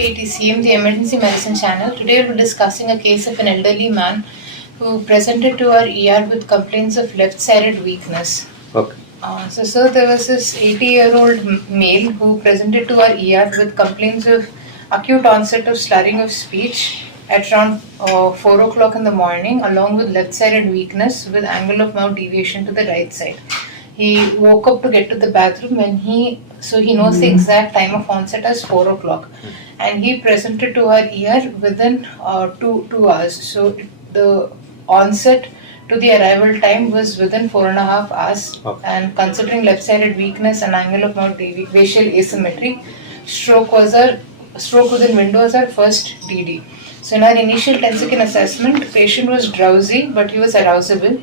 AETCM, the emergency medicine channel. Today we'll be discussing a case of an elderly man who presented to our ER with complaints of left-sided weakness. Okay. So there was this 80-year-old male who presented to our ER with complaints of acute onset of slurring of speech at around 4 o'clock in the morning, along with left-sided weakness with angle of mouth deviation to the right side. He woke up to get to the bathroom and he knows the exact time of onset as 4 o'clock. And he presented to our ER within 2 hours. So the onset to the arrival time was within 4.5 hours. Okay. And considering left-sided weakness and angle of mouth facial asymmetry, stroke within window was our first DD. So in our initial 10-second assessment, patient was drowsy but he was arousable.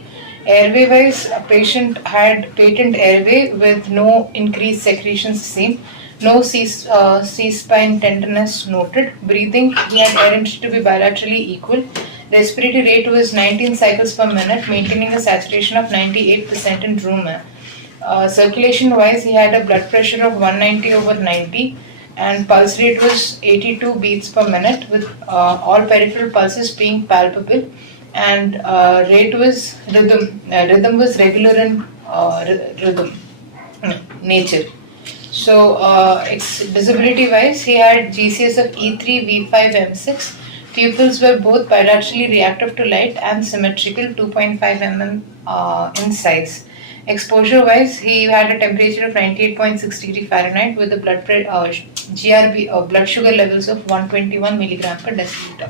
Airway-wise, a patient had patent airway with no increased secretions seen, no C-spine tenderness noted. Breathing, he had air entry to be bilaterally equal. Respiratory rate was 19 cycles per minute, maintaining a saturation of 98% in room air. Circulation-wise, he had a blood pressure of 190/90 and pulse rate was 82 beats per minute with all peripheral pulses being palpable. And rate was rhythm. Rhythm was regular in nature. So disability wise, he had GCS of E3, V5, M6. Pupils were both bilaterally reactive to light and symmetrical, 2.5 mm in size. Exposure wise, he had a temperature of 98.6 degree Fahrenheit with a GRB blood sugar levels of 121 milligram per deciliter.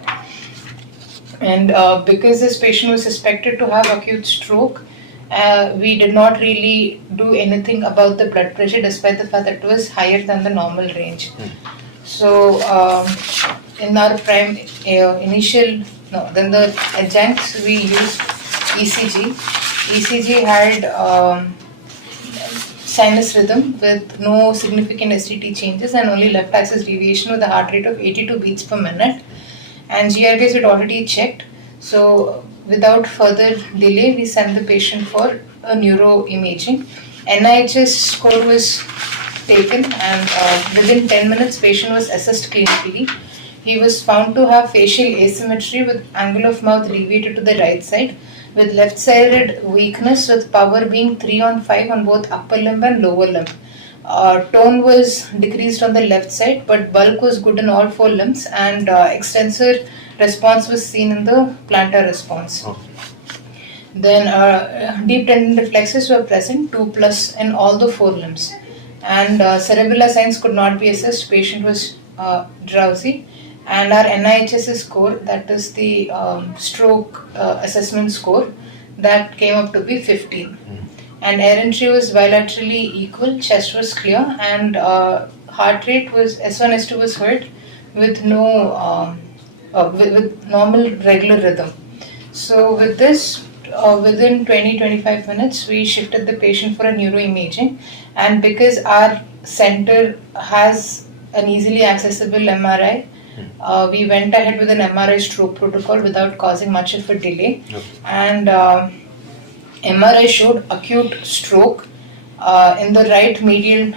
And because this patient was suspected to have acute stroke, we did not really do anything about the blood pressure despite the fact that it was higher than the normal range. So in our then the adjuncts we used ECG. ECG had sinus rhythm with no significant STT changes and only left axis deviation with a heart rate of 82 beats per minute. And GRBs we'd already checked. So without further delay, we sent the patient for a neuroimaging. NIHS score was taken and within 10 minutes, patient was assessed clinically. He was found to have facial asymmetry with angle of mouth deviated to the right side, with left-sided weakness with power being 3/5 on both upper limb and lower limb. Tone was decreased on the left side, but bulk was good in all 4 limbs, and extensor response was seen in the plantar response. Okay. Then deep tendon reflexes were present, 2+ in all the 4 limbs, and cerebellar signs could not be assessed. Patient was drowsy, and our NIHS score, that is the stroke assessment score, that came up to be 15. And air entry was bilaterally equal, chest was clear, and heart rate was S1, S2 was heard with no with normal regular rhythm. So with this, within 20-25 minutes, we shifted the patient for a neuroimaging, and because our center has an easily accessible MRI, we went ahead with an MRI stroke protocol without causing much of a delay. Okay. And MRI showed acute stroke in the right medial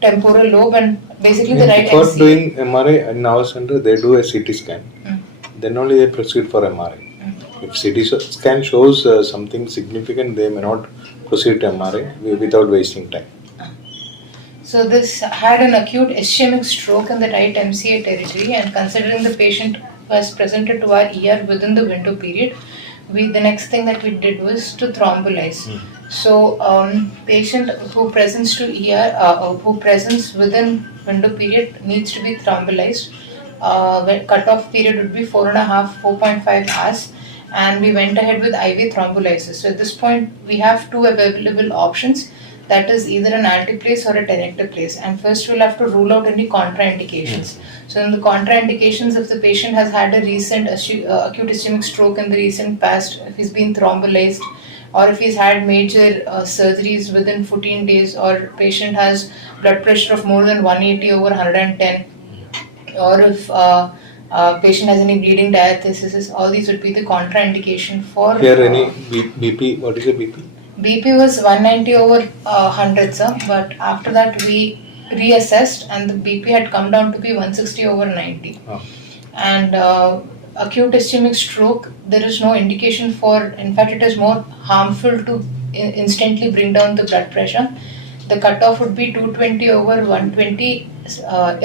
temporal lobe and basically the right Before MCA. doing MRI in our center, they do a CT scan. Then only they proceed for MRI. If CT scan shows something significant, they may not proceed to MRI without wasting time. So this had an acute ischemic stroke in the right MCA territory, and considering the patient was presented to our ER within the window period, the next thing that we did was to thrombolyze. So patient who presents to ER, who presents within window period needs to be thrombolyzed. Cutoff period would be 4.5 hours, and we went ahead with IV thrombolysis. So at this point, we have 2 available options. That is either an alteplase or a tenecteplase. And first we'll have to rule out any contraindications. So in the contraindications, if the patient has had a recent acute ischemic stroke in the recent past, if he's been thrombolyzed, or if he's had major surgeries within 14 days, or patient has blood pressure of more than 180/110, or if patient has any bleeding diathesis, all these would be the contraindication for... Here any BP, what is the BP? BP was 190/100, sir, but after that we reassessed and the BP had come down to be 160/90. Oh. And acute ischemic stroke, there is no indication for, in fact, it is more harmful to instantly bring down the blood pressure. The cutoff would be 220/120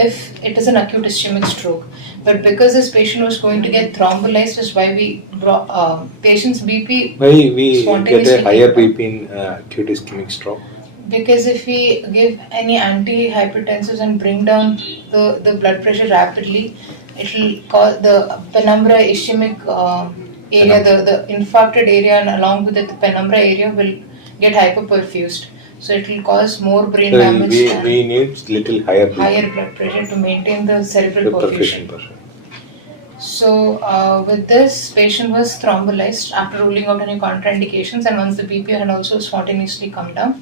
if it is an acute ischemic stroke. But because this patient was going to get thrombolyzed, is why we brought patient's BP. Why we get spontaneously a higher came down. BP in acute ischemic stroke? Because if we give any antihypertensives and bring down the blood pressure rapidly, it will cause the penumbra ischemic area, the infarcted area, and along with it, the penumbra area will get hyperperfused. So it will cause more brain So damage we need little higher BP. higher blood pressure to maintain the cerebral The perfusion. perfusion pressure. So with this, patient was thrombolyzed after ruling out any contraindications, and once the BP had also spontaneously come down,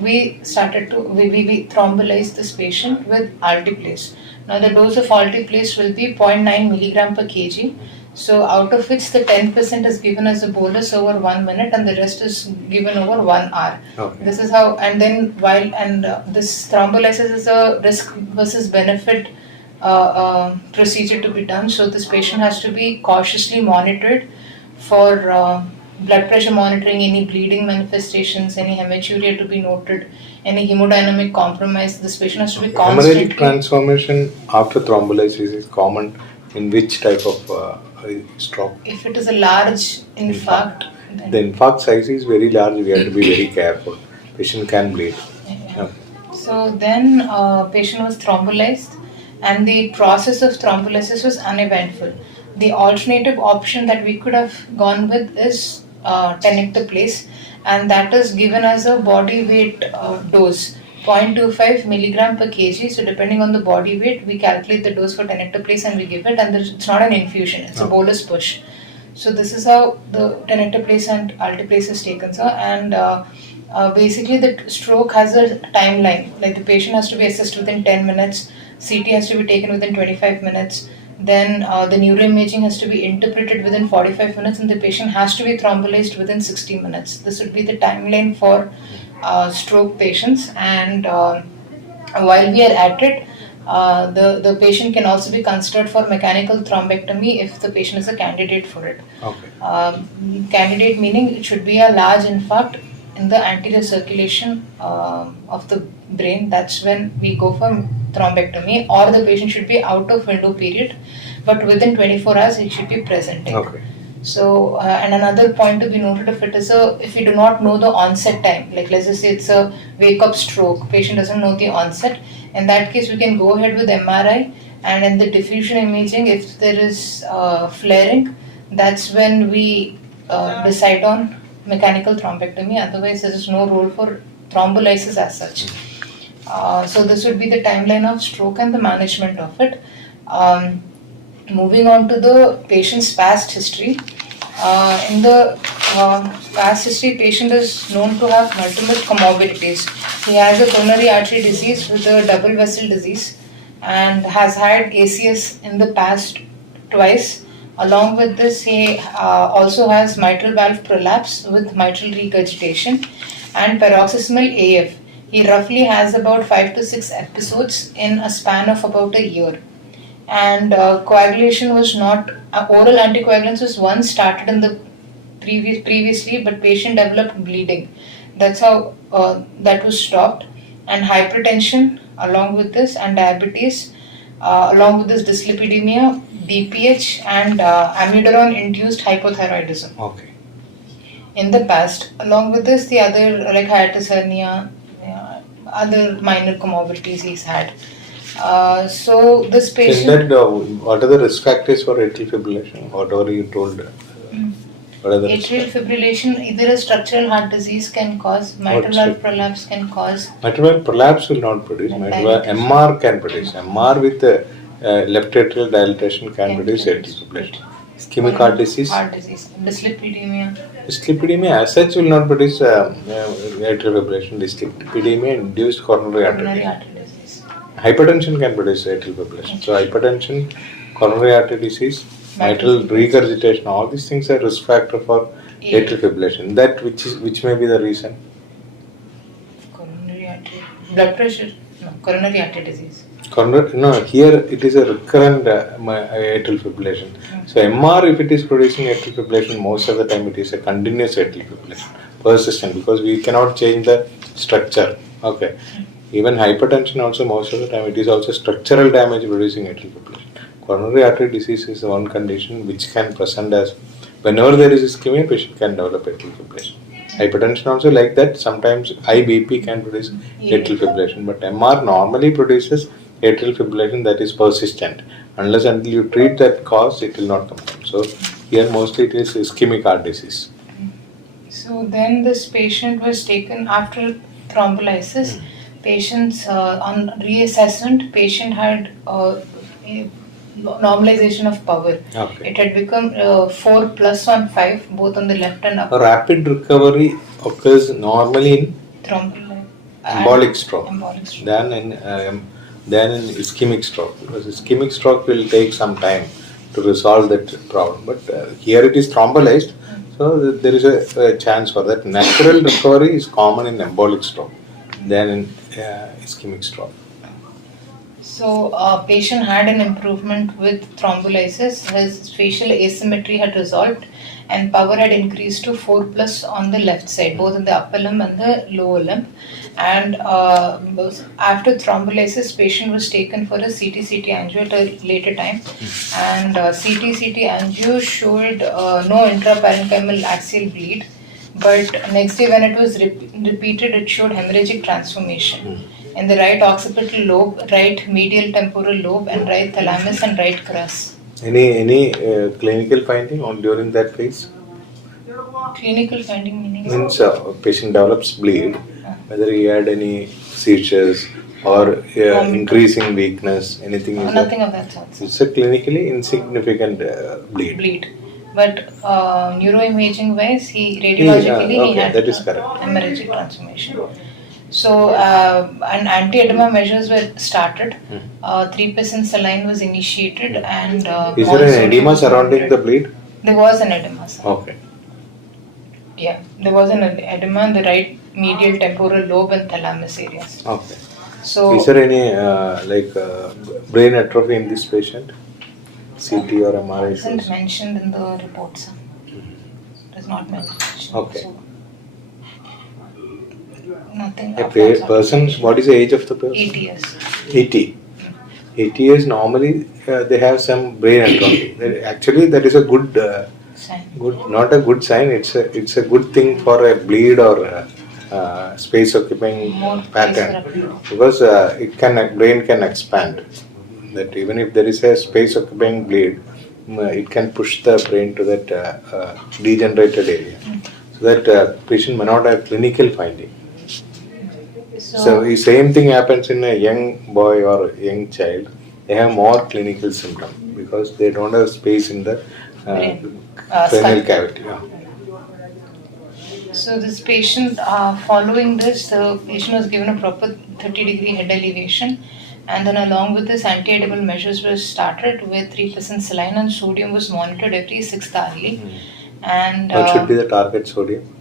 we thrombolized this patient with altiplase. Now the dose of altiplase will be 0.9 milligram per kg. So out of which the 10% is given as a bolus over 1 minute and the rest is given over 1 hour. Okay. This is how, and then this thrombolysis is a risk versus benefit procedure to be done. So this patient has to be cautiously monitored for blood pressure monitoring, any bleeding manifestations, any hematuria to be noted, any hemodynamic compromise. This patient has to be constantly. Hemorrhagic transformation after thrombolysis is common in which type of stroke? If it is a large infarct, the infarct size is very large. We have to be very careful. Patient can bleed. Yeah. So then patient was thrombolyzed, and the process of thrombolysis was uneventful. The alternative option that we could have gone with is tenecteplase, and that is given as a body weight dose, 0.25 milligram per kg. So depending on the body weight, we calculate the dose for tenecteplase and we give it, and it's not an infusion, it's a bolus push. So this is how the tenecteplase and altiplase is taken, sir. And basically the stroke has a timeline, like the patient has to be assessed within 10 minutes, CT has to be taken within 25 minutes, then the neuroimaging has to be interpreted within 45 minutes, and the patient has to be thrombolyzed within 60 minutes. This would be the timeline for stroke patients. And while we are at it, the patient can also be considered for mechanical thrombectomy if the patient is a candidate for it. Okay. Candidate meaning it should be a large infarct in the anterior circulation of the brain. That's when we go for thrombectomy, or the patient should be out of window period, but within 24 hours it should be presenting. Okay. So and another point to be noted, if we do not know the onset time, like let's just say it's a wake up stroke, patient doesn't know the onset, in that case we can go ahead with MRI, and in the diffusion imaging, if there is flaring, that's when we decide on mechanical thrombectomy. Otherwise there is no role for thrombolysis as such. So this would be the timeline of stroke and the management of it. Moving on to the patient's past history. In the past history, patient is known to have multiple comorbidities. He has a coronary artery disease with a double vessel disease and has had ACS in the past twice. Along with this, he also has mitral valve prolapse with mitral regurgitation and paroxysmal AF. He roughly has about 5 to 6 episodes in a span of about a year. And coagulation was not, oral anticoagulants was once started in the previously, but patient developed bleeding. That's how that was stopped. And hypertension along with this, and diabetes along with this, dyslipidemia, BPH, and amiodarone induced hypothyroidism. Okay. In the past, along with this, the other like hiatus hernia, other minor comorbidities he's had. So this patient. In that, what are the risk factors for atrial fibrillation? Whatever you told. What are the atrial fibrillation, either a structural heart disease can cause, mitral valve prolapse can cause. Mitral valve prolapse will not produce. Mitral valve MR can produce. MR with left atrial dilatation can produce atrial fibrillation. Ischemic heart disease. Heart disease. Dyslipidemia. Dyslipidemia as such will not produce atrial fibrillation. Dyslipidemia induced coronary artery disease. Hypertension can produce atrial fibrillation. So hypertension, coronary artery disease, mitral regurgitation, all these things are risk factor for atrial fibrillation. That which may be the reason? Coronary artery. Blood pressure. No, coronary artery disease. No, here it is a recurrent atrial fibrillation. So MR, if it is producing atrial fibrillation, most of the time it is a continuous atrial fibrillation, persistent, because we cannot change the structure. Okay. Even hypertension also, most of the time it is also structural damage producing atrial fibrillation. Coronary artery disease is one condition which can present as whenever there is ischemia, patient can develop atrial fibrillation. Hypertension also like that. Sometimes high BP can produce atrial fibrillation, but MR normally produces atrial fibrillation that is persistent. Unless until you treat that cause, it will not come down. So here mostly it is ischemic heart disease. So then this patient was taken after thrombolysis. Patients on reassessment, patient had a normalization of power. Okay. It had become 4 plus on 5, both on the left and upper. A rapid recovery occurs normally in embolic stroke, than in ischemic stroke, because ischemic stroke will take some time to resolve that problem. But here it is thrombolized, so there is a chance for that. Natural recovery is common in embolic stroke than in ischemic stroke. So, patient had an improvement with thrombolysis. His facial asymmetry had resolved, and power had increased to 4 plus on the left side, both in the upper limb and the lower limb. And after thrombolysis, patient was taken for a CT/CT angio at a later time, and CT/CT angio showed no intraparenchymal axial bleed. But next day when it was repeated, it showed hemorrhagic transformation in the right occipital lobe, right medial temporal lobe, and right thalamus and right crus. Any clinical finding on during that phase? Clinical finding meaning? Means patient develops bleed, whether he had any seizures or increasing weakness, anything? Nothing of that sort. It's a clinically insignificant bleed. But neuroimaging wise, radiologically he had that is correct. hemorrhagic transformation. So and anti-edema measures were started. 3% saline was initiated, and is there an edema surrounding the bleed? There was an edema. Okay. Yeah, there was an edema in the right medial temporal lobe and thalamus areas. Okay. So is there any brain atrophy in this patient? CT or MRI? It isn't mentioned in the report, sir. It is not mentioned. Okay. So, nothing. Person, what is the age of the person? 80 years. 80. 80 years normally they have some brain atrophy. Actually, that is a good sign. Not a good sign. It's a good thing for a bleed or space occupying pattern, because brain can expand. That even if there is a space occupying bleed, it can push the brain to that degenerated area. So that patient may not have clinical finding. So the same thing happens in a young boy or young child. They have more clinical symptoms because they don't have space in the cranial cavity. Yeah. So this patient, following this, the patient was given a proper 30-degree head elevation, and then along with this, anti-edible measures were started where 3% saline and sodium was monitored every 6th hourly. And what should be the target sodium?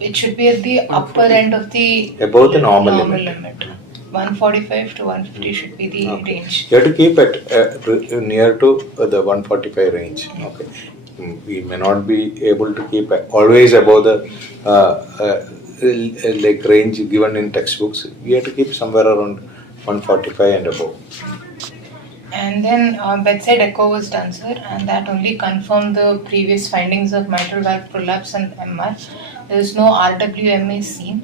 It should be at the upper end of the above the normal limit. 145 to 150 should be the range. You have to keep it near to the 145 range. Okay. We may not be able to keep always above the like range given in textbooks. We have to keep somewhere around 145 and above. And then bedside echo was done, sir, and that only confirmed the previous findings of mitral valve prolapse and MR. There is no RWMA seen,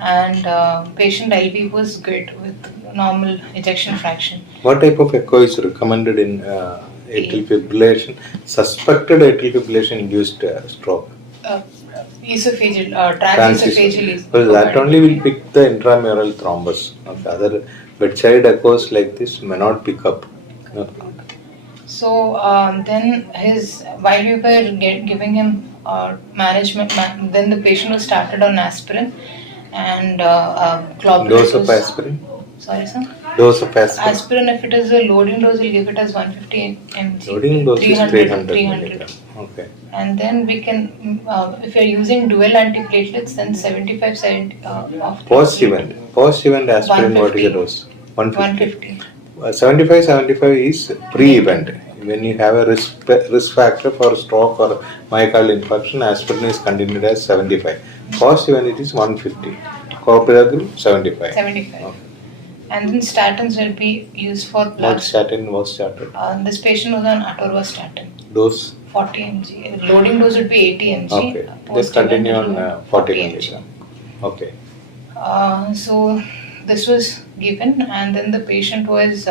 and patient LV was good with normal ejection fraction. What type of echo is recommended in atrial fibrillation, suspected atrial fibrillation induced stroke? Esophageal, transesophageal. Well, that only will pick the intramural thrombus. Okay. Other bedside echoes like this may not pick up. No. So then while we were giving him management, then the patient was started on aspirin and globulin. Dose of aspirin? Sorry, sir? Dose of aspirin? Aspirin, if it is a loading dose, we'll give it as 150 mg. Loading dose is 300. Okay. And then we can, if you're using dual antiplatelets, then 75 of Post-event aspirin, what is the 150. dose? 150. 150. 75 is pre-event. When you have a risk factor for stroke or myocardial infarction, aspirin is continued as 75. Post-event it is 150. Clopidogrel 75. 75. Okay. And then statins will be used for What blood. statin was started? This patient was on atorvastatin. Dose? 40 mg. Loading dose would be 80 mg. Okay. Let's continue on 40 mg. Okay. So this was given, and then the patient was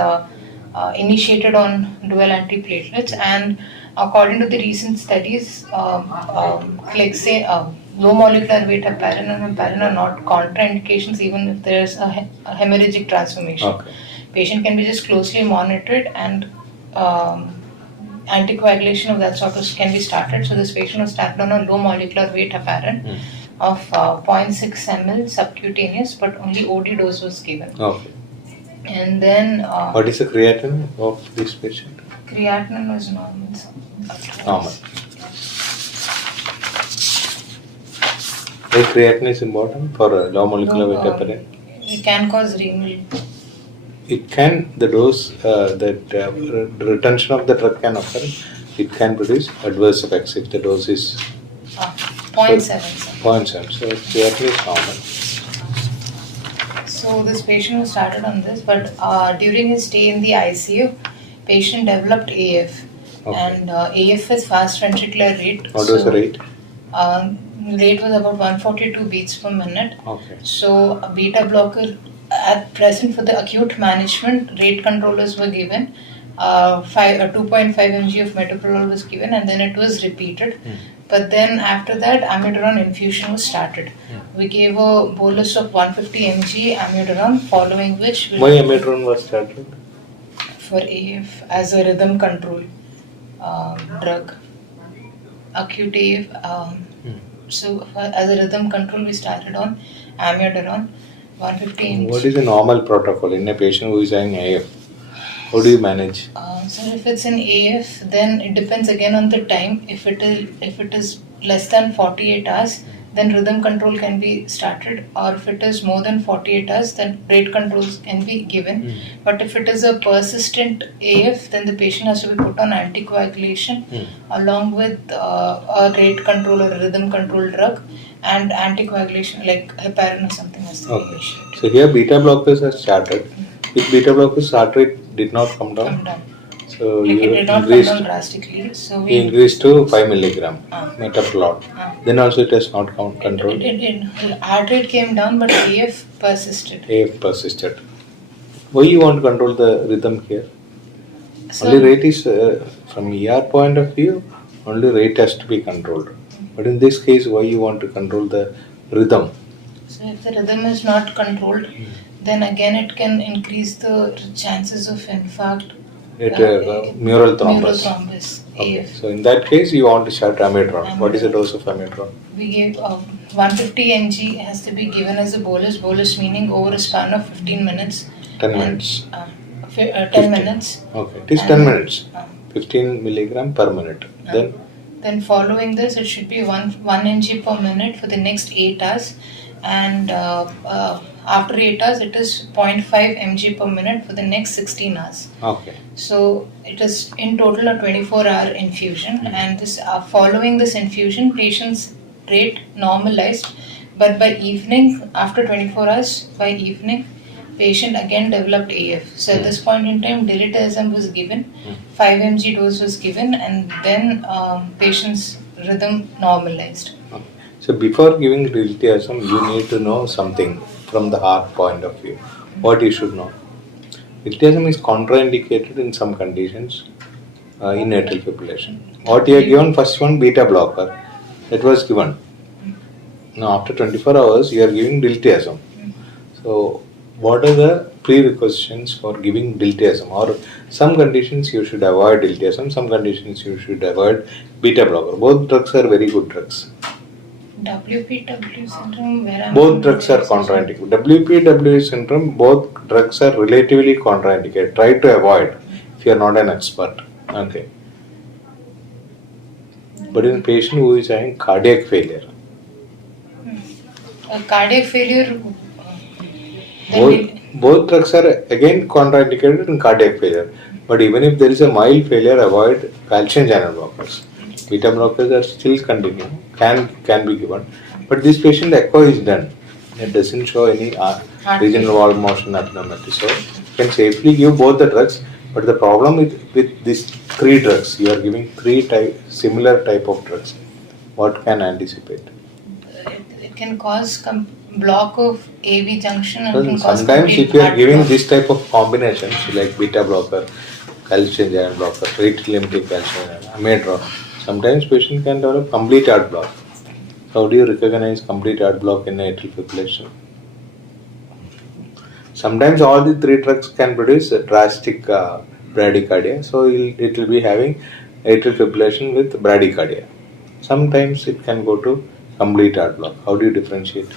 initiated on dual antiplatelets, and according to the recent studies, like say low molecular weight heparin and heparin are not contraindications even if there's a hemorrhagic transformation. Okay. Patient can be just closely monitored, and anticoagulation of that sort can be started. So this patient was started on a low molecular weight heparin of 0.6 ml subcutaneous, but only OD dose was given. Okay. And then what is the creatinine of this patient? Creatinine was normal. Normal. The creatinine is important for low molecular weight heparin. It can cause renal. It can, the dose, retention of the drug can occur. It can produce adverse effects if the dose is 0.7. 0.7. So creatinine is normal. So this patient was started on this, but during his stay in the ICU, patient developed AF. Okay. And AF is fast ventricular rate. What was the rate? Rate was about 142 beats per minute. Okay. So a beta blocker at present for the acute management, rate controllers were given. 2.5 mg of metoprolol was given, and then it was repeated. But then after that, amiodarone infusion was started. We gave a bolus of 150 mg amiodarone, following which... Why amiodarone was started? For AF, as a rhythm control drug. Acute AF. So as a rhythm control, we started on amiodarone, 150 mg. What is the normal protocol in a patient who is having AF? How do you manage? So if it's an AF, then it depends again on the time. If it is less than 48 hours, then rhythm control can be started, or if it is more than 48 hours, then rate controls can be given. But if it is a persistent AF, then the patient has to be put on anticoagulation along with a rate control or a rhythm control drug, and anticoagulation like heparin or something has to be issued. So here beta blockers are started. With beta blockers, heart rate did not come down. So like you it did not come down drastically. So we increased to 5 milligram metoprolol. Then also it has not controlled. Heart rate came down, but AF persisted. AF persisted. Why you want to control the rhythm here? So, only rate is from ER point of view. Only rate has to be controlled. But in this case, why you want to control the rhythm? So if the rhythm is not controlled, then again it can increase the chances of infarct. Mural thrombus. Okay. AF. So in that case, you want to start amiodarone. What is the dose of amiodarone? We gave 150 mg has to be given as a bolus. Bolus meaning over a span of 15 minutes. 10 minutes. 10 minutes. Okay, it is 10 minutes. 15 milligram per minute. Then following this, it should be 1 mg per minute for the next 8 hours. And after 8 hours, it is 0.5 mg per minute for the next 16 hours. Okay. So it is in total a 24-hour infusion, and this following this infusion, patient's rate normalized. But by evening, after 24 hours, by evening, patient again developed AF. So at this point in time, diltiazem was given, 5 mg dose was given, and then patient's rhythm normalized. Okay. So before giving diltiazem, you need to know something from the heart point of view. What you should know? Diltiazem is contraindicated in some conditions in atrial fibrillation. What you are given, first one, beta blocker, that was given. Now after 24 hours, you are giving diltiazem. So what are the prerequisites for giving diltiazem? Or some conditions you should avoid diltiazem, some conditions you should avoid beta blocker. Both drugs are very good drugs. WPW syndrome, where both drugs are contraindicated. WPW syndrome, both drugs are relatively contraindicated. Try to avoid if you are not an expert. Okay. But in a patient who is having cardiac failure, A cardiac failure, both drugs are again contraindicated in cardiac failure. But even if there is a mild failure, avoid calcium channel blockers. Beta blockers are still continuing, can be given. But this patient echo is done. It doesn't show any regional wall motion abnormality. So you can safely give both the drugs. But the problem with these three drugs, you are giving similar type of drugs. What can anticipate? it can cause block of AV junction and So can cause sometimes complete if you are heart giving block. this type of combinations like beta blocker, calcium channel blocker, rate limiting calcium channel, amidro, sometimes patient can develop complete heart block. How do you recognize complete heart block in atrial fibrillation? Sometimes all the three drugs can produce a drastic bradycardia, so it will be having atrial fibrillation with bradycardia. Sometimes it can go to complete heart block. How do you differentiate?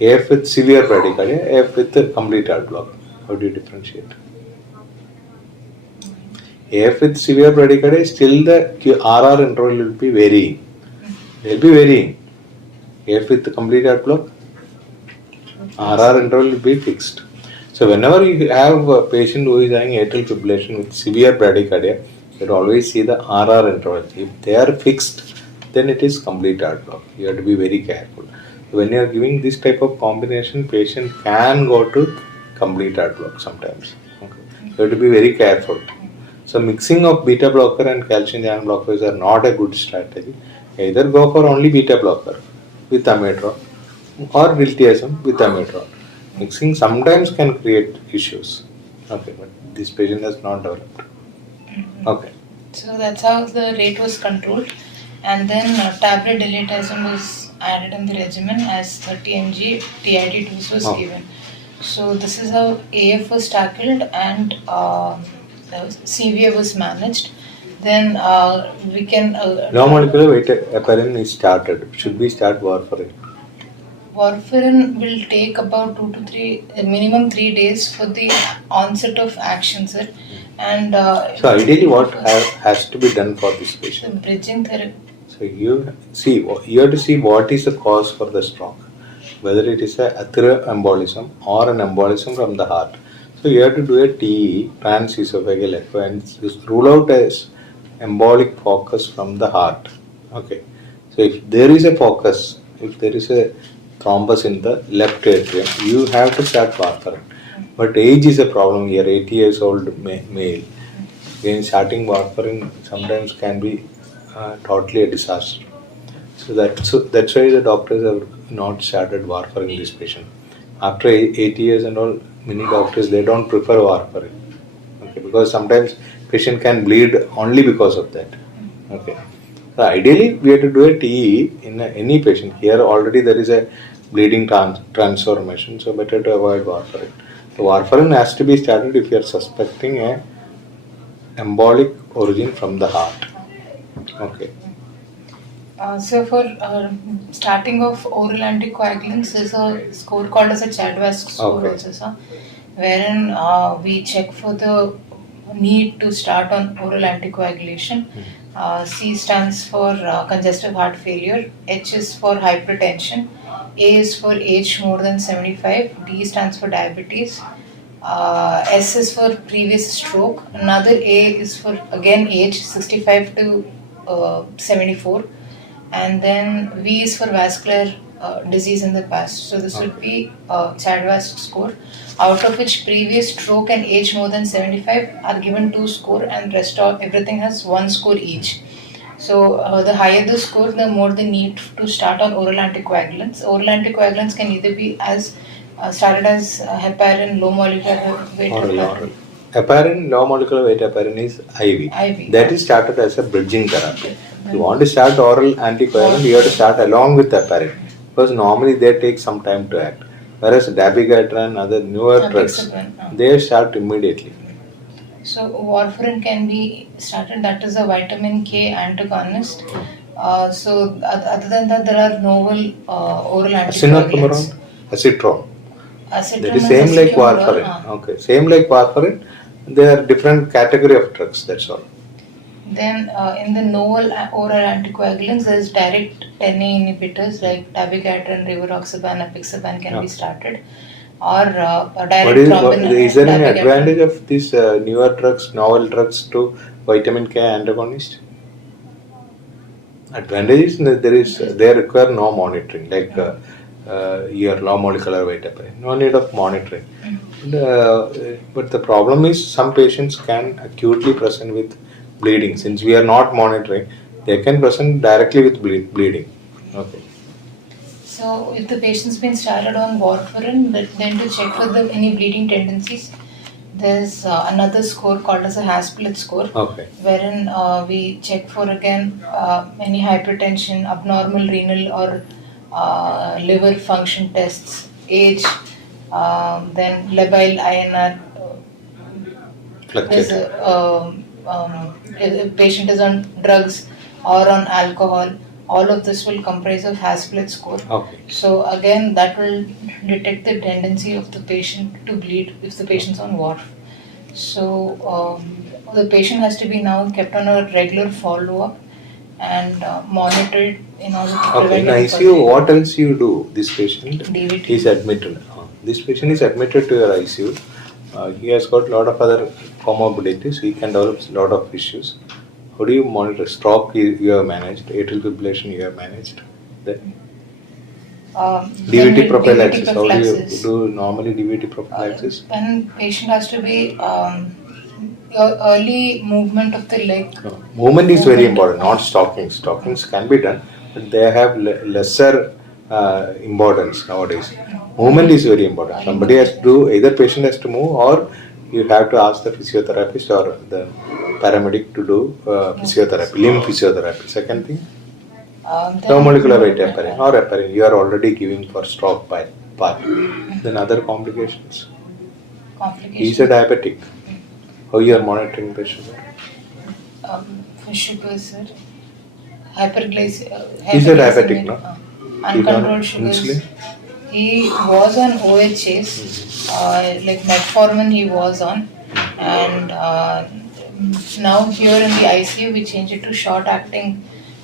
AF with severe bradycardia, AF with a complete heart block. How do you differentiate? AF with severe bradycardia, still the RR interval will be varying. They will be varying. AF with the complete heart block, RR interval will be fixed. So whenever you have a patient who is having atrial fibrillation with severe bradycardia, you always see the RR interval. If they are fixed, then it is complete heart block. You have to be very careful. When you are giving this type of combination, patient can go to complete heart block sometimes. Okay. You have to be very careful. So mixing of beta blocker and calcium channel blockers are not a good strategy. Either go for only beta blocker with amidro or diltiazem with amidro. Mixing sometimes can create issues. Okay, but this patient has not developed. Okay. So that's how the rate was controlled, and then tablet diltiazem was added in the regimen as 30 mg TID dose was given. So this is how AF was tackled and CVA was managed. Then we can. Low molecular weight heparin is started. Should we start warfarin? Warfarin will take about 2 to 3, minimum 3 days for the onset of action, sir. And so ideally, what has to be done for this patient? The bridging therapy. So you have to see what is the cause for the stroke, whether it is a atrial embolism or an embolism from the heart. So you have to do a TE, transesophageal echo, and rule out as embolic focus from the heart. Okay. So if there is a focus, if there is a thrombus in the left atrium, you have to start warfarin. But age is a problem here. 80 years old male. Again, starting warfarin sometimes can be totally a disaster. So that's why the doctors have not started warfarin in this patient. After 80 years and all, many doctors they don't prefer warfarin. Okay, because sometimes patient can bleed only because of that. Okay. So ideally, we have to do a TE in any patient. Here already there is a bleeding transformation, so better to avoid warfarin. So warfarin has to be started if you are suspecting a embolic origin from the heart. Okay. So for starting of oral anticoagulants, there's a score called as a Chadwick score also, sir, wherein we check for the need to start on oral anticoagulation. C stands for congestive heart failure, H is for hypertension, A is for age more than 75, D stands for diabetes, S is for previous stroke, another A is for again age 65 to 74, and then V is for vascular disease in the past. So this would be Chadwick score, out of which previous stroke and age more than 75 are given 2 score, and rest of everything has 1 score each. So the higher the score, the more the need to start on oral anticoagulants. Oral anticoagulants can either be as started as heparin, low molecular weight heparin. Heparin, low molecular weight heparin is IV. That is started as a bridging therapy. If you want to start oral anticoagulant, you have to start along with heparin, because normally they take some time to act. Whereas dabigatran and other newer drugs, they start immediately. So warfarin can be started. That is a vitamin K antagonist. So other than that, there are novel oral anticoagulants. Acetron. Acetron that is same like warfarin. Okay, same like warfarin. They are different category of drugs. That's all. Then in the novel oral anticoagulants, there is direct 10A inhibitors like dabigatran, rivaroxaban, apixaban can be started, or a direct thrombin. Is there any dabigatran. advantage of these newer drugs, novel drugs to vitamin K antagonist? Advantage is that they require no monitoring, like your low molecular weight heparin. No need of monitoring. But the problem is some patients can acutely present with bleeding. Since we are not monitoring, they can present directly with bleeding. Okay. So if the patient's been started on warfarin, then to check for any bleeding tendencies, there's another score called as a Hasplit score, Okay. wherein we check for again any hypertension, abnormal renal or liver function tests, age, then labile INR. There's if a patient is on drugs or on alcohol, all of this will comprise of Hasplit score. Okay. So again, that will detect the tendency of the patient to bleed if the patient's on warf. So the patient has to be now kept on a regular follow-up and monitored in order to prevent. Okay, in ICU, what else you do? This patient DVT. is admitted. This patient is admitted to your ICU. He has got a lot of other comorbidities. He can develop a lot of issues. How do you monitor? Stroke you have managed. Atrial fibrillation you have managed. Then DVT prophylaxis. How do you do normally DVT prophylaxis? When patient has to be early movement of the leg. Movement is very important, not stockings. Stockings can be done, but they have lesser importance nowadays. Movement is very important. Somebody has to do, either patient has to move or you have to ask the physiotherapist or the paramedic to do physiotherapy, limb physiotherapy. Second thing, low molecular weight heparin or heparin you are already giving for stroke part. Then other complications. He is a diabetic. How you are monitoring the sugar? For sugar, sir. Hyperglycemia. He is a diabetic, no? Uncontrolled sugars. He was on OHAs, like metformin he was on, and now here in the ICU we changed it to short-acting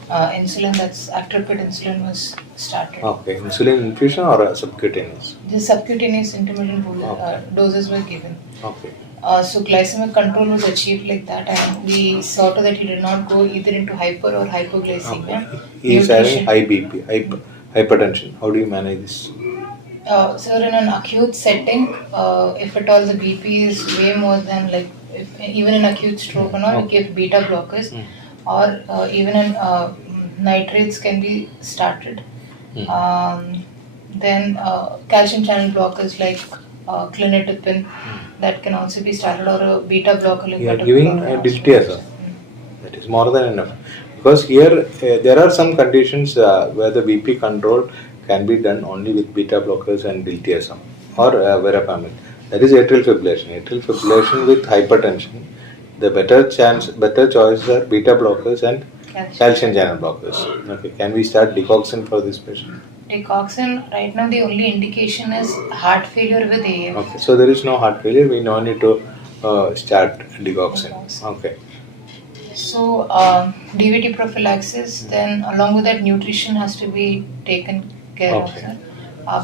insulin. That's actrapid insulin was started. Okay, insulin infusion or subcutaneous? The subcutaneous intermittent doses were given. Okay. So glycemic control was achieved like that, and we saw to that he did not go either into hyper or hypoglycemia. Okay. He is having high BP, hypertension. How do you manage this? Sir, in an acute setting, if at all the BP is way more than even in acute stroke and all, we give beta blockers, or even in nitrates can be started. Then calcium channel blockers like clinitipin, that can also be started, or a beta blocker like you are giving diltiazem. That is more than enough. Because here there are some conditions where the BP control can be done only with beta blockers and diltiazem or verapamil. That is atrial fibrillation. Atrial fibrillation with hypertension, the better choices are beta blockers and calcium channel blockers. Okay, can we start decoxin for this patient? Decoxin, right now the only indication is heart failure with AF. Okay, so there is no heart failure. We no need to start decoxin. Okay. So DVT prophylaxis, then along with that nutrition has to be taken care of, sir.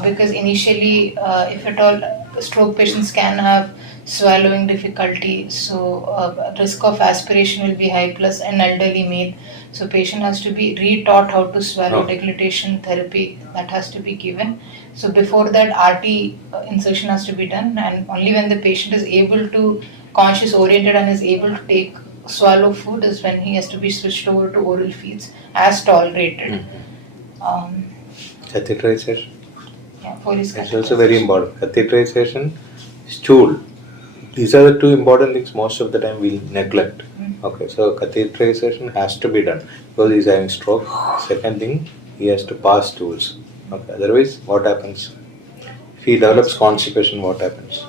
Because initially, if at all, stroke patients can have swallowing difficulty, so risk of aspiration will be high, plus an elderly male. So patient has to be retaught how to swallow. Deglutition therapy, that has to be given. So before that, RT insertion has to be done, and only when the patient is able to conscious oriented and is able to take swallow food is when he has to be switched over to oral feeds as tolerated. Catheterization. Yeah, it's also very important. Catheterization, stool. These are the two important things most of the time we'll neglect. Okay, so catheterization has to be done because he's having stroke. Second thing, he has to pass stools. Okay, otherwise, what happens? If he develops constipation, what happens?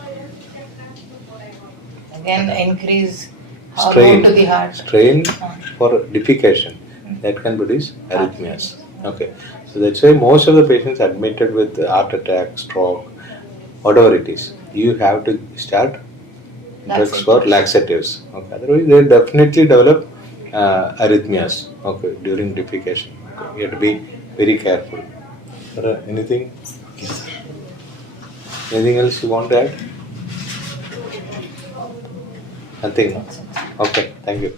Again, increase strain to the heart. Strain for defecation that can produce arrhythmias. Okay, so that's why most of the patients admitted with heart attack, stroke, whatever it is, you have to start drugs for laxatives. Okay, otherwise they definitely develop arrhythmias. Okay, during defecation. Okay. You have to be very careful. Anything? Anything else you want to add? Nothing. No? Okay. Thank you.